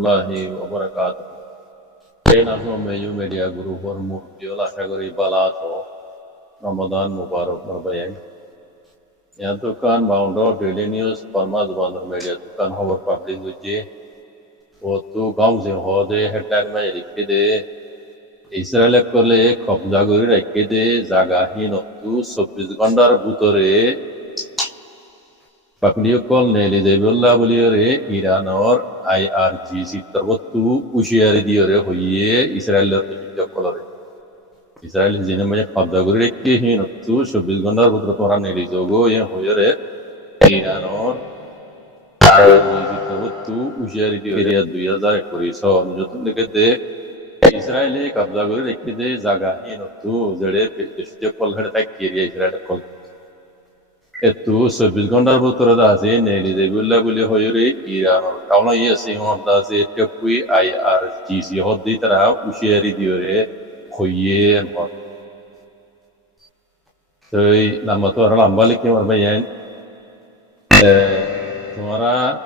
warahmatullahi wabarakatuh. Nazo Meju Media Group or Mutiola Shagari Balato, Ramadan Mubarak Marbayang. Yantukan Moundo Daily News, Palmas Bandar Media, Tukan Hover Public Uji, Otu Gams in Hode, Headtag Majikide, Israel Kole, Kobzaguri Rekide, Zagahin of two, Sopizgandar Butore. Pakliokol Nelly Debulla Buliore, Iran or IRGC Tarbotu, Ushiari Diore, Hoye, Israel Colore. Israel is in a way of the Gureki, two, should be Gondar Butroran Elizogo, Hoyere, Iran or IRGC Tarbotu, Ushiari Diore, Duyaza, Coriso, Jotun Israeli, Kabzaguri, Zaga, two, the Pol had attacked Israel Col. Etu Sobizgondar Buturadazi, Nelly de Villa Hoyuri, Iran, Kauna Yesi Hondazi, Tekui, IRGC, Hoditra, Ushieri Diore, Hoye and Hot. So, Namatora Lambaliki or Bayan, Tomara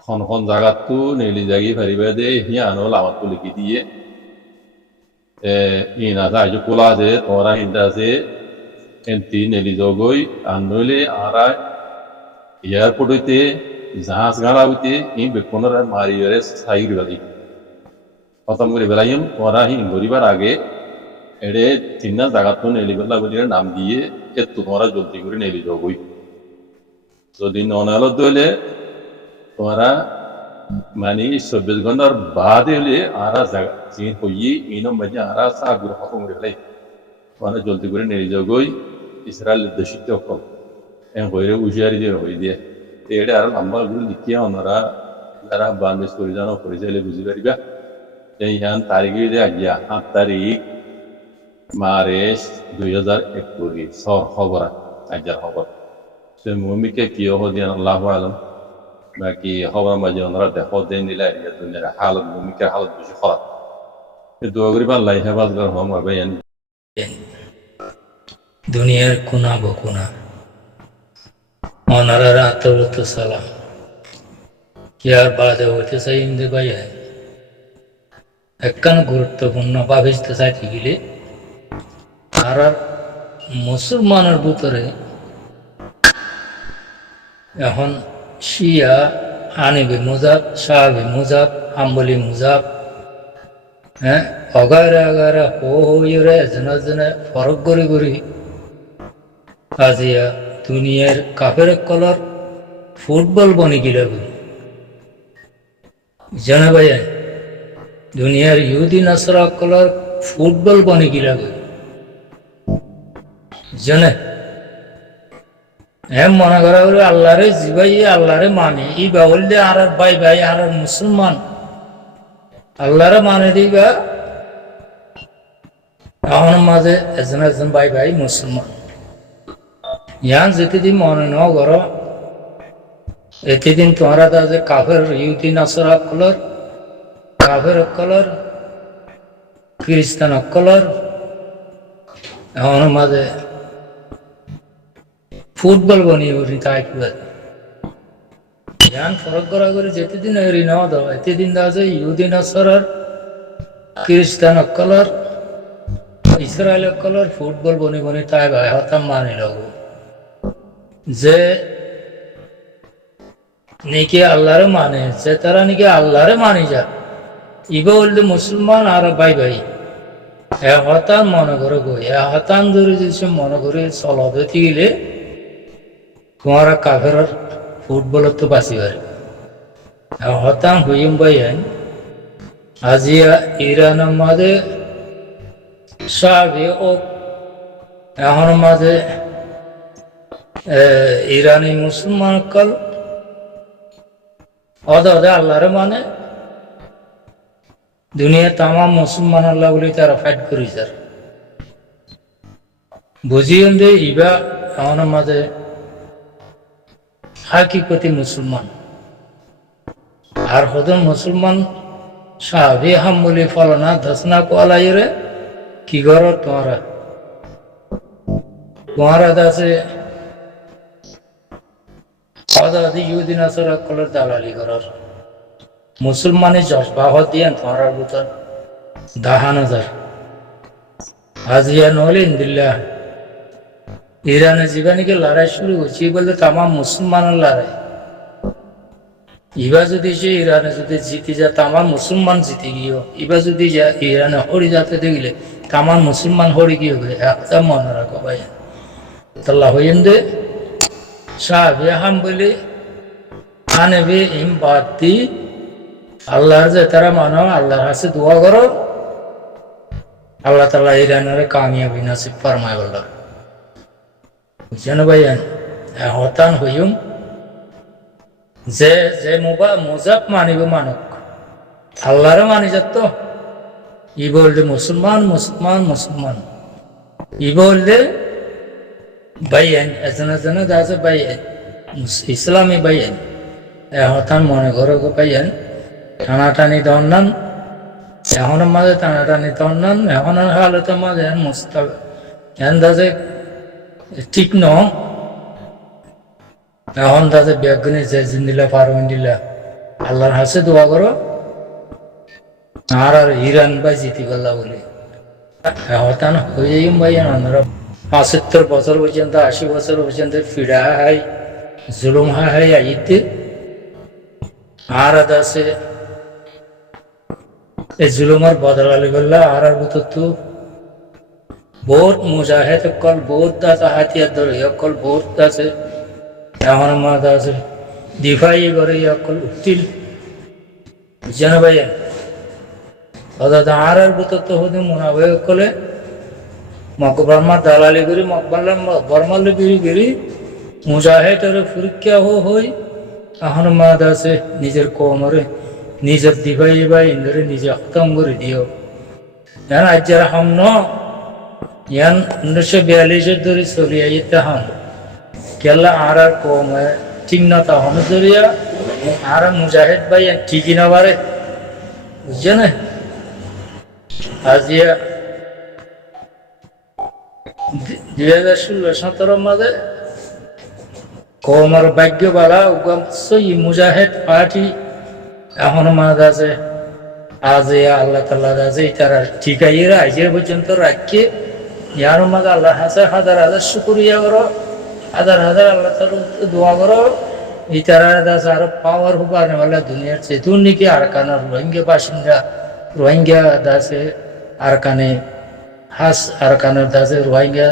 Hon Zagatu, Nelly Zagi, Faribade, Hiano Lamatuliki, in Azajukula, Tora Indaze. Enti Nelizogoi, Anule, Ara, Airport, Zahas Galavite, in Beconer and Mariores, Saigri. Otamuri Velayum, Ora in Buribarage, Ede, Tina Zagatun, Elibella, Namdi, et Tumora Joltigur Nelizogoi. So the Nonalo Dole, Ora Mani, Sobelgonar, Badele, Ara Zagin, Hoyi, Ino Maja, Ara Sagur Hotumuri. Wana Joltigur Nelizogoi. Israel the shit of call and where Ujari Hoide. They are Lamba Likia Honora, Lara Bandes Corizano, Corizelle Buziveriga, then Yan Tarigi de Agia, Antari Mares, Duyazar Ekuri, Sor Hobara, Ajar Hobar. So Mumike Kiohodian Lavalam, Maki Hova Majonra, the Hoden Dilla, Halad Mumika Halad Bushot. The Dogriban like Havasgar Homer Bayan. দুনিয়ার কোনা বকুনা অনারার আতরত সালাম কি আর বাদে হইতে চাই ইন্দে বাইরে একখান গুরুত্বপূর্ণ ভাবিতে চাইতে গেলে আর মুসলমানের ভিতরে এখন শিয়া হানিবি মুজাব সাহাবি মুজাব হাম্বলি মুজাব হ্যাঁ অগারে অগারে হইরে জনে জনে ফরক গড়ি গড়ি আজিয়া দুনিয়ার কাফের কলর ফুটবল বনি গিলা জানা ভাই দুনিয়ার ইহুদি নাসরা কলর ফুটবল বনি গিলা জানে এম মনে করা হলো আল্লাহরে জিবাই আল্লাহরে মানে ই বাউল দে আর ভাই ভাই আর মুসলমান আল্লাহরে মানে দিবা এখন মাঝে এজন এজন ভাই ভাই মুসলমান ইয়ান যেতেদিন মনে ন কর এতেদিন তোমরা যে কাফের ইউতি নাসরা কলর কাফের কলর খ্রিস্টান কলর এখন মাঝে ফুটবল বনিয়ে উঠি তাই ইয়ান ফরক করা করে যেতেদিন এরি ন দাও এতেদিন আছে ইউদি নাসরার খ্রিস্টান কলর ইসরায়েল কলর ফুটবল বনি বনি তাই ভাই হতাম মানি লাগবে যে নাকি আল্লাহরে মানে যে তারা নাকি আল্লাহরে মানি যা ইবা বললে মুসলমান আর ভাই ভাই এ হতান মনে করে গো এ হতান ধরে যে মনে করে চলবে গেলে তোমারা কাফের ফুটবলের তো বাঁচি পারে হতান হইম ভাই আজিয়া ইরানের মাঝে সাহাবি ও এখন মাঝে ইরানি মুসলমান কল অদে আল্লাহরে মানে দুনিয়া তামাম মুসলমান আল্লাহ বলে তারা ফাইট করি স্যার বুঝিয়ে দে ইবা এখন মাঝে হাকিকতি মুসলমান আর হদম মুসলমান সাহাবি হাম্বলি ফলনা ধসনা কোয়ালাইরে কি কর তোমারা আছে ইহুদি নাসরা কলর দালালি করার মুসলমানের জজবাহ দিয়ে তোমার ভিতর দাহানো যায় আজিয়া নহলে ইন্দিল্লাহ ইরানে জীবানীকে লড়াই শুরু হচ্ছে বলতে তামাম মুসলমানের লড়াই এবার যদি সে ইরানে যদি জিতে যায় তামাম মুসলমান জিতে গিয়েও এবার যদি ইরানে হরি যাতে দেখলে তামাম মুসলমান হরি গিয়ে একটা মনে রাখো ভাই তাল্লাহ হইন্দে সাহাবি হাম বলে আনেবে ইম বাতি আল্লাহর যে তারা মানো আল্লাহর কাছে দোয়া করো আল্লাহ তাআলা ইরানের কামিয়াবি নসিব ফরমায় বলল বুঝছেন ভাইয়ান হতান হইম যে যে মুজাব মানিব মানুক আল্লাহরে মানি যাত ই বললে মুসলমান মুসলমান মুসলমান ই বললে ভাইয়ান এজনে এজনে দাসে ভাইয়ান ইসলামী ভাইয়ান হতান মনে করো গো ভাইয়ান টানাটানি দন্নান এখন মাঝে টানাটানি দন্নান এখন হালতের মাঝে মুস্তাব এখন দাসে ঠিক ন এখন তাদের ব্যাগনে যে জিন্দিলা পারবেন দিলা আল্লাহর হাসে দোয়া করো আর ইরান ভাই জিতি গেলা বলে হতান হয়ে ভাই আমরা 75 বছর পর্যন্ত 80 বছর পর্যন্ত ফিরা হাই জুলুম হাই আইতে আর দাসে এই জুলুমের বদলালি গেলা আর ভিতর তো বহুত মুজাহিদ কল বহুত দাস হাতিয়ার ধরে কল বহুত দাসে এখন মাদ আছে দিফাই করে কল উঠিল বুঝছেন ভাইয়া অর্থাৎ আর ভিতর তো হতে মনাবে কলে মকবরমার দালালি করি মকবরলাম বর্মালে বিড়ি গিরি মুজাহিদের পরীক্ষা হই এখন মাদ আছে নিজের কমরে নিজের দিভাই বা ইন্দরে নিজে খতম করে দিও ইয়ান আজ্জার হাম ন ইয়ান 1942 ধরে চলি আইতে হাম কেলা আর কম ঠিক না তা হন ধরিয়া আর মুজাহিদ ভাই ঠিকই না পারে বুঝছে না আজিয়া 2016-17 মাঝে কমর ভাগ্য বালা সই মুজাহিদ পার্টি এখন মাঝে আছে আজ আল্লাহ তাল্লাহ আছে তারা ঠিকাইয়েরা আইজে পর্যন্ত রাখিয়ে ইয়ার মাঝে আল্লাহ হাসে হাজার হাজার শুক্রিয়া করো হাজার হাজার আল্লাহ তাআলা দোয়া করো এই তারা আছে আরো পাওয়ার হুবানে वाला দুনিয়ার চেতুন নাকি আরকানের রোহিঙ্গা বাসিন্দা রোহিঙ্গা দাসে আরকানে হাস আরকানের দাসে রোহিঙ্গা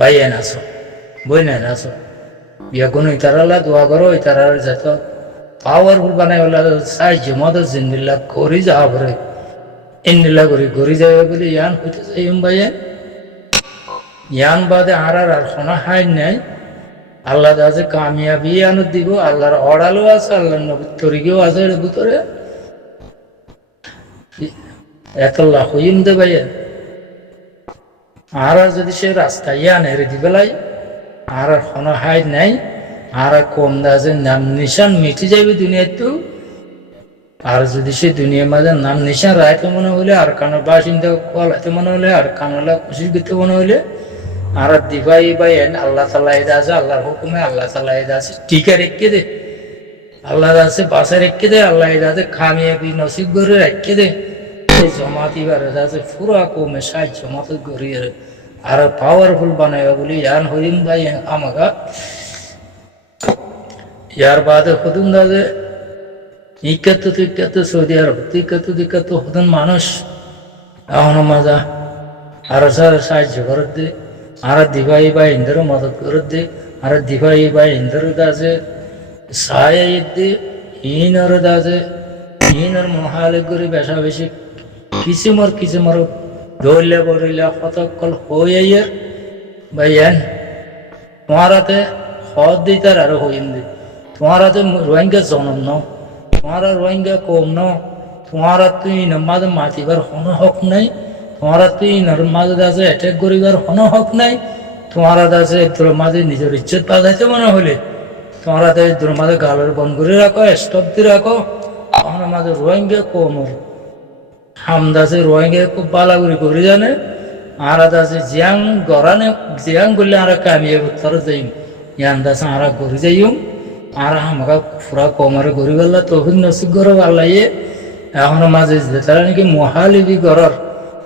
বাইয়ান আছো বইনান আছো বিয়া কোন ইতারালা দোয়া করো ইতারার যত পাওয়ারফুল বানাই বলা সাহায্য মদত জিন্দিল্লাহ করি যাওয়া করে ইন্দিল্লাহ করি যাবে বলে ইয়ান হইতে চাই ভাইয়ান ইয়ান বাদে আর শোনা হাই নাই আল্লাহ দাসে কামিয়াবি আনো দিব আল্লাহর অড়ালো আছে আল্লাহর নবীর তরিকেও আছে এর ভিতরে এতল্লাহ হইম দে ভাইয়া আর যদি সে রাস্তা ইয়ান হেরে দিবেলাই আর শোনা হাই নাই আর কম দাসে নাম নিশান মিটি যাবে দুনিয়াতে আর যদি সে দুনিয়ার মাঝে নাম নিশান রাইতে মনে হলে আর কানের বাসিন্দা কলাইতে মনে হলে আর কানলা খুশি করতে মনে হলে আর দিবাই ভাই আল্লাহ তাআলা এদা আছে আল্লাহর হুকুমে আল্লাহ তাআলা এদা আছে টিকা রেখে দে আল্লাহ আছে বাসা রেখে দে আল্লাহ এদা আছে কামিয়াবি নসিব করে রেখে দে এই জমাতি বার এদা আছে পুরা কমে সাহায্য মত করিয়ে আর পাওয়ারফুল বানাইবা বলি ইয়ান হইম ভাই আমাকে ইয়ার বাদে হতুন দাদে ইকাত্তু সৌদি আরব ইকাত্তু হতুন মানুষ এখনো মজা আর সাহায্য করে দে আর দিভাই বা ইন্দর মদত করে দে আর দিভাই বা ইন্দর দাসে সায় দে ইনর দাসে ইনর মহালে করে বেশা বেশি কিসিমর ধরলে বলিলে কতকল হইয়ার ভাইয়ান তোমারাতে হদ দিতার আরো হইম দে তোমারাতে রোহিঙ্গা জনম নাও তোমারা রোহিঙ্গা কম নাও তোমারা তুই নামাজ মাতিবার কোনো হক নাই তোমারা তুই মাঝে দাসে অ্যাটাক করিবার কোনো হক নাই তোমারা দাসে তোর মাঝে নিজের ইজ্জত বাঁধাইতে মনে হলে তোমরা তোর মাঝে গালের বন করে রাখো স্টপ দিয়ে রাখো আমার মাঝে রোহিঙ্গা কমর হামদাসে রোহিঙ্গা খুব বালাগুড়ি করে জানে আর দাসে জিয়াং গড়ানে জিয়াং করলে আর কামিয়ে উত্তর যাইম ইয়ান দাসে আর ঘুরে যাইম আর আমাকে পুরা কমারে গরিব আল্লাহ তৌফিক নসিব করো আল্লাহ এখন মাঝে তারা নাকি মহালিবি গরর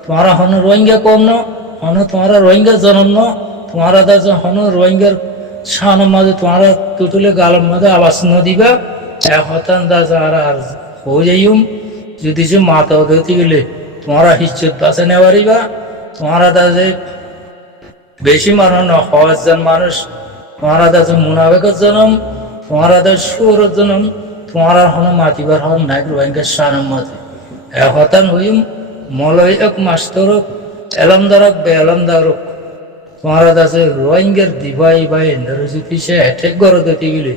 তোমারা হন রোহিঙ্গা কম ন হন তোমারা রোহিঙ্গা জনম ন তোমারা দাস হন রোহিঙ্গার শান মাঝে তোমারা টুটুলে গালের মাঝে আবাস ন দিবা এক হতান দাস আর আর হয়ে যাইম যদি যে মাতা হতে গেলে তোমারা হিচ্ছত বাঁচে নেওয়ারিবা তোমারা দাসে বেশি মানুষ ন 1000 মানুষ তোমারা দাসে মুনাফেকের জনম তোমারা দাস সুরের জনম তোমারা হন মাতিবার হন নাইক রোহিঙ্গার শান মাঝে এক হতান হইম মলয় এক মাস্তরক এলমদারক বে এলমদারক তোমারা দাসে রোহিঙ্গার দিবাই বাই যদি সে অ্যাটেক করে দিতে গেলে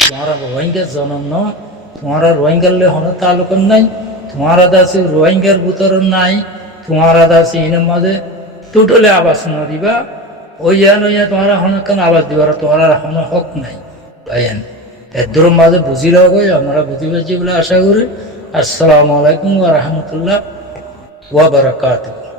তোমারা রোহিঙ্গার জনম ন তোমারা রোহিঙ্গারলে হন তালুকন নাই তোমারা দাসে রোহিঙ্গার ভিতর নাই তোমারা দাসে এর মাঝে টোটালে আবাস ন দিবা ওই নইয়া তোমারা হন কেন আবাস দিবার তোমারা হন হক নাই ভাইয়ান এর মাঝে বুঝি রাখো আমরা বুঝি পাচ্ছি বলে আশা করি আসসালামু আলাইকুম ওয়া রাহমাতুল্লাহ ওয়া বারাকাতুহু